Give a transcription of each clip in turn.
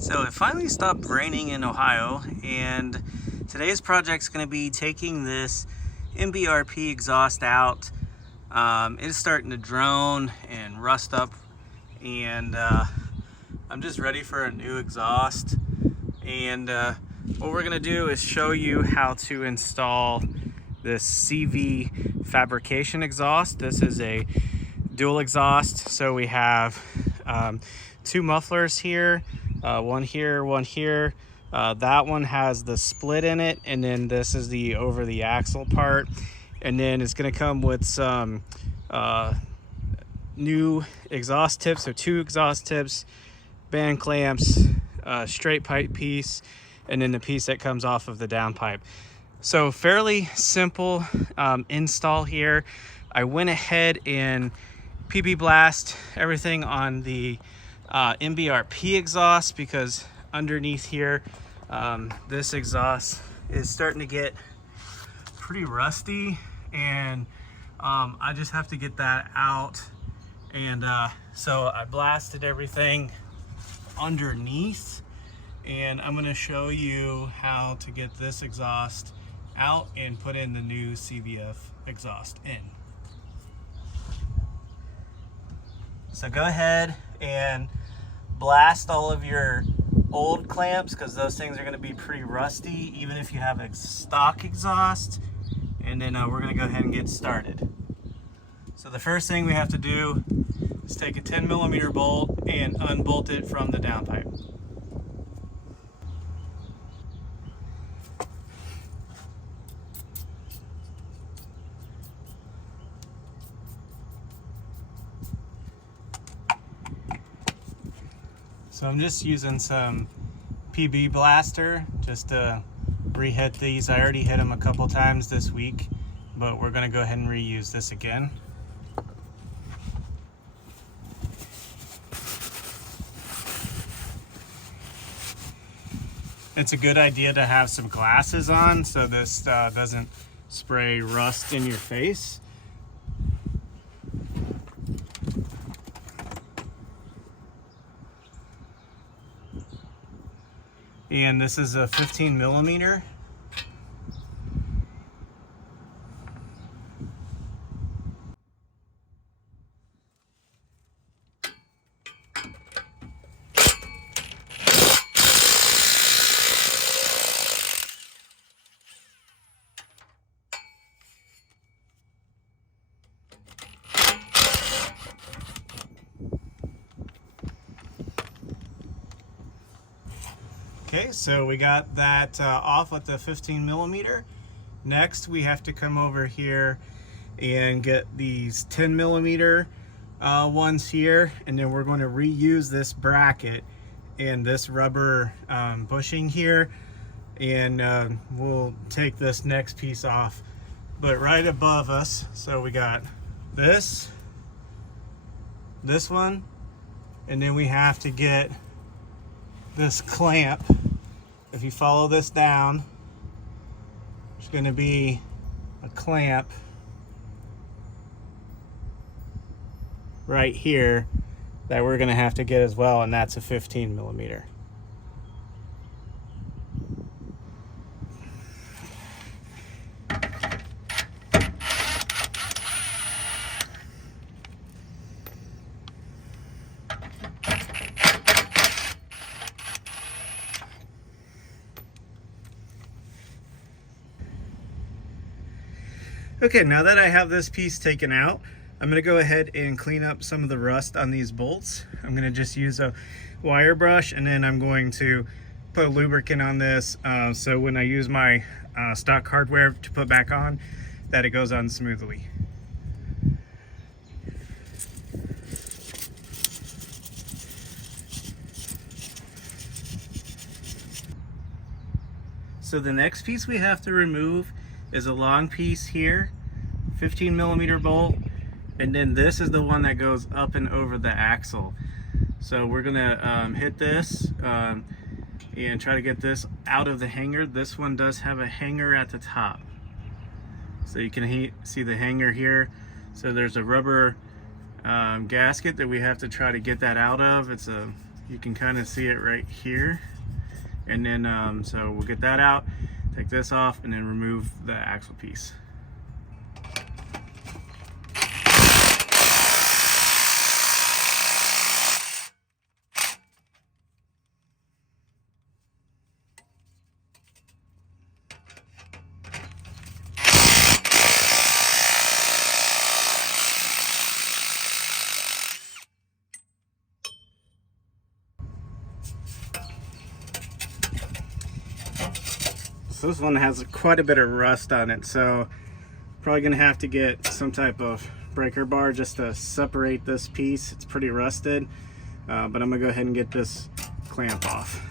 So it finally stopped raining in Ohio, and today's project is going to be taking this MBRP exhaust out. It's starting to drone and rust up, and I'm just ready for a new exhaust. And what we're going to do is show you how to install this CV fabrication exhaust. This is a dual exhaust, so we have two mufflers here, one here, one here. That one has the split in it, and then this is the over the axle part, and then it's going to come with some new exhaust tips, so two exhaust tips, band clamps, straight pipe piece, and then the piece that comes off of the downpipe. So fairly simple install here. I went ahead and PB blast everything on the MBRP exhaust, because underneath here this exhaust is starting to get pretty rusty, and I just have to get that out. And so I blasted everything underneath, and I'm going to show you how to get this exhaust out and put in the new CVF exhaust in. So go ahead and blast all of your old clamps, because those things are going to be pretty rusty even if you have a stock exhaust. And then we're going to go ahead and get started. So the first thing we have to do is take a 10mm bolt and unbolt it from the downpipe. So I'm just using some PB blaster just to re-hit these. I already hit them a couple times this week, but we're going to go ahead and reuse this again. It's a good idea to have some glasses on so this doesn't spray rust in your face. And this is a 15mm. Okay, so we got that off with the 15mm. Next, we have to come over here and get these 10mm ones here, and then we're going to reuse this bracket and this rubber bushing here, and we'll take this next piece off. But right above us, so we got this one, and then we have to get this clamp. If you follow this down, there's going to be a clamp right here that we're going to have to get as well, and that's a 15mm. Okay, now that I have this piece taken out, I'm going to go ahead and clean up some of the rust on these bolts. I'm going to just use a wire brush, and then I'm going to put a lubricant on this so when I use my stock hardware to put back on, that it goes on smoothly. So the next piece we have to remove is a long piece here, 15mm bolt, and then this is the one that goes up and over the axle. So we're gonna hit this and try to get this out of the hanger. This one does have a hanger at the top, so you can see the hanger here. So there's a rubber gasket that we have to try to get that out of. It's a You can kind of see it right here. And then, so we'll get that out, take this off, and then remove the axle piece. So this one has quite a bit of rust on it, so probably gonna have to get some type of breaker bar just to separate this piece. It's pretty rusted, but I'm gonna go ahead and get this clamp off.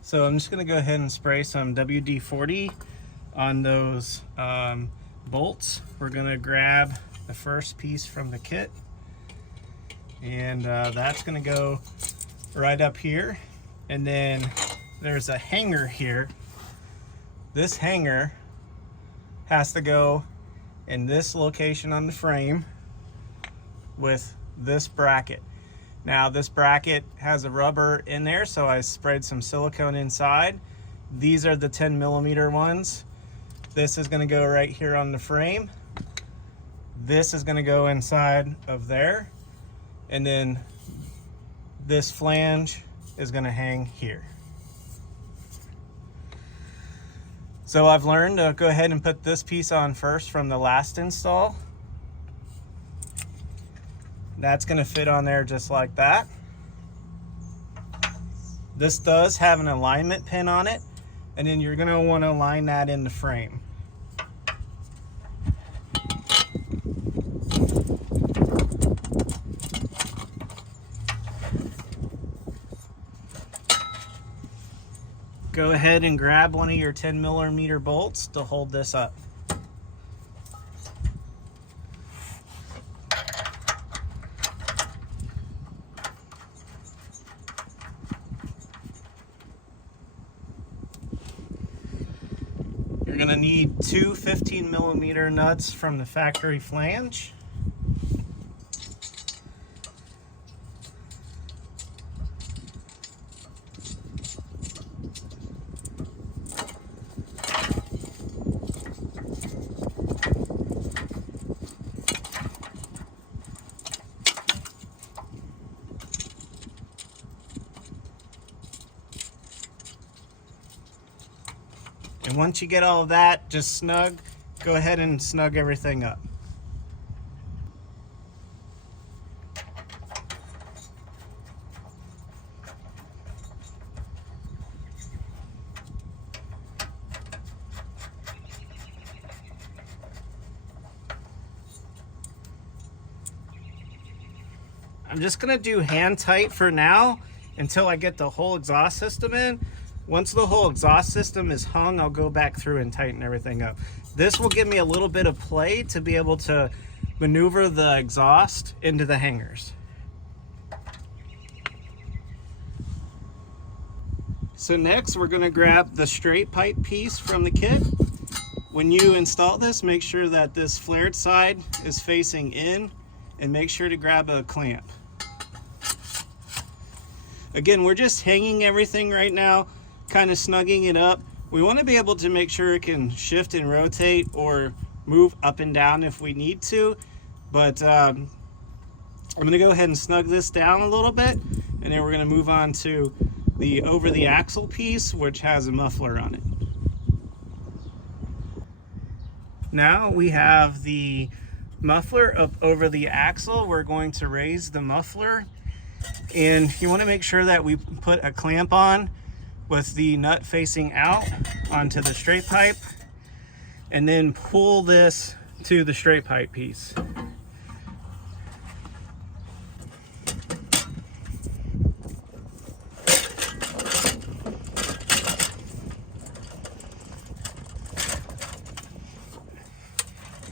So I'm just gonna go ahead and spray some WD-40 on those bolts. We're gonna grab the first piece from the kit, and that's gonna go right up here. And then there's a hanger here. This hanger has to go in this location on the frame with this bracket. Now this bracket has a rubber in there, so I sprayed some silicone inside. These are the 10mm ones. This is gonna go right here on the frame. This is gonna go inside of there. And then this flange is gonna hang here. So I've learned to go ahead and put this piece on first from the last install. That's gonna fit on there just like that. This does have an alignment pin on it, and then you're gonna wanna align that in the frame. Go ahead and grab one of your 10mm bolts to hold this up. You're gonna need two 15mm nuts from the factory flange. And once you get all of that, just go ahead and snug everything up. I'm just gonna do hand tight for now until I get the whole exhaust system in. Once the whole exhaust system is hung, I'll go back through and tighten everything up. This will give me a little bit of play to be able to maneuver the exhaust into the hangers. So next we're going to grab the straight pipe piece from the kit. When you install this, make sure that this flared side is facing in, and make sure to grab a clamp. Again, we're just hanging everything right now, kind of snugging it up. We want to be able to make sure it can shift and rotate or move up and down if we need to, but I'm going to go ahead and snug this down a little bit, and then we're going to move on to the over the axle piece, which has a muffler on it. Now we have the muffler up over the axle. We're going to raise the muffler, and you want to make sure that we put a clamp on with the nut facing out onto the straight pipe, and then pull this to the straight pipe piece.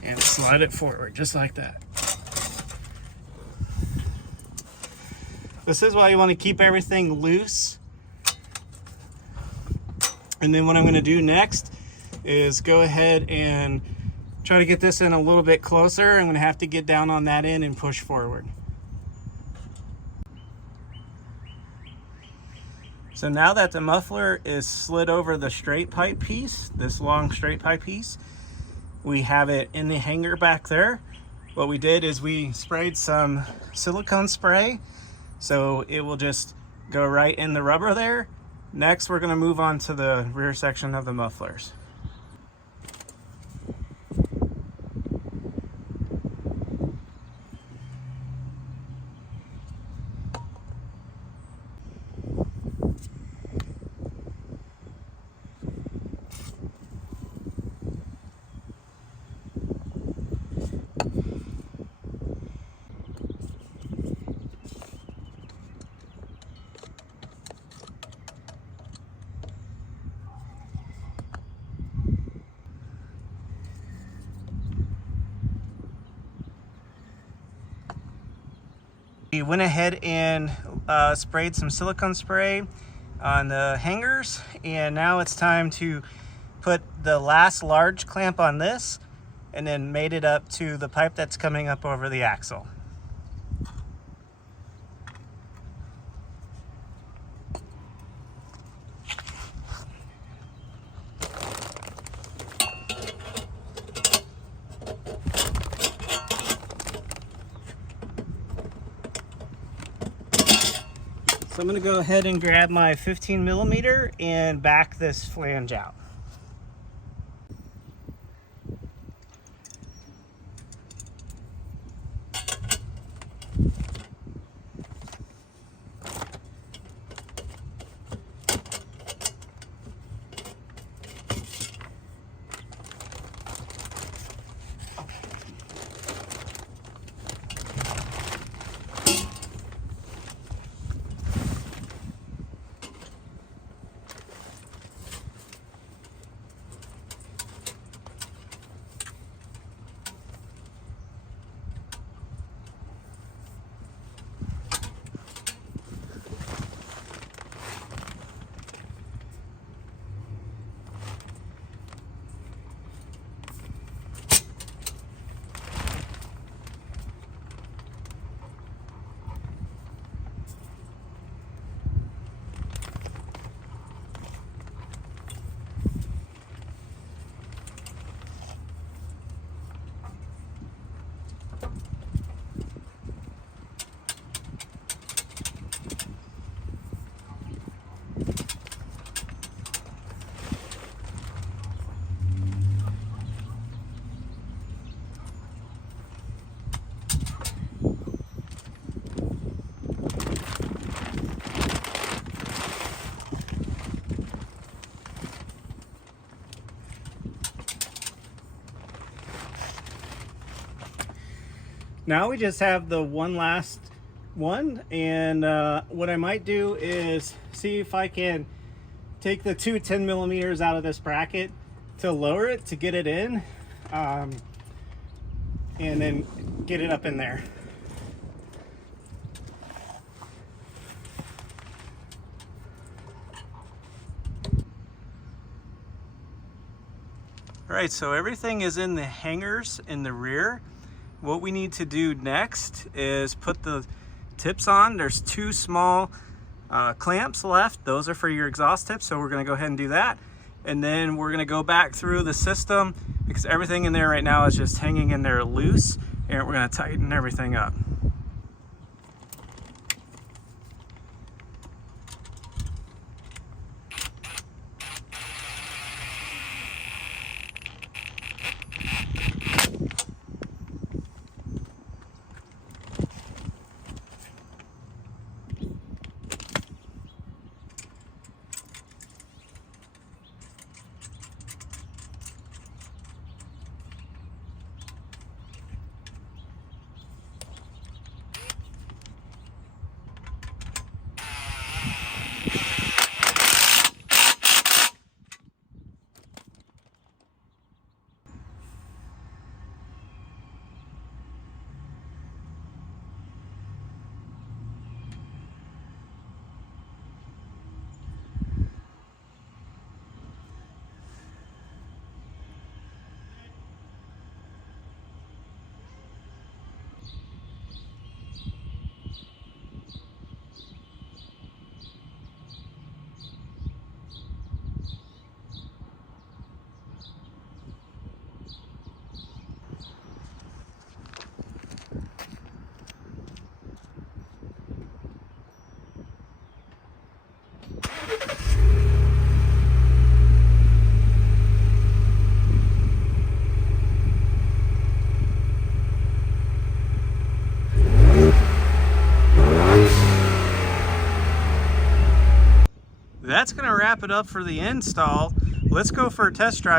And slide it forward just like that. This is why you want to keep everything loose. And then what I'm going to do next is go ahead and try to get this in a little bit closer. I'm going to have to get down on that end and push forward. So now that the muffler is slid over the straight pipe piece, this long straight pipe piece, we have it in the hanger back there. What we did is we sprayed some silicone spray, so it will just go right in the rubber there. Next, we're going to move on to the rear section of the mufflers. We went ahead and sprayed some silicone spray on the hangers, and now it's time to put the last large clamp on this and then mate it up to the pipe that's coming up over the axle. So I'm going to go ahead and grab my 15 millimeter and back this flange out. Now we just have the one last one, and what I might do is see if I can take the two 10 millimeters out of this bracket to lower it to get it in, and then get it up in there. All right, so everything is in the hangers in the rear. What we need to do next is put the tips on. There's two small clamps left. Those are for your exhaust tips, so we're gonna go ahead and do that. And then we're gonna go back through the system because everything in there right now is just hanging in there loose, and we're gonna tighten everything up. That's gonna wrap it up for the install. Let's go for a test drive.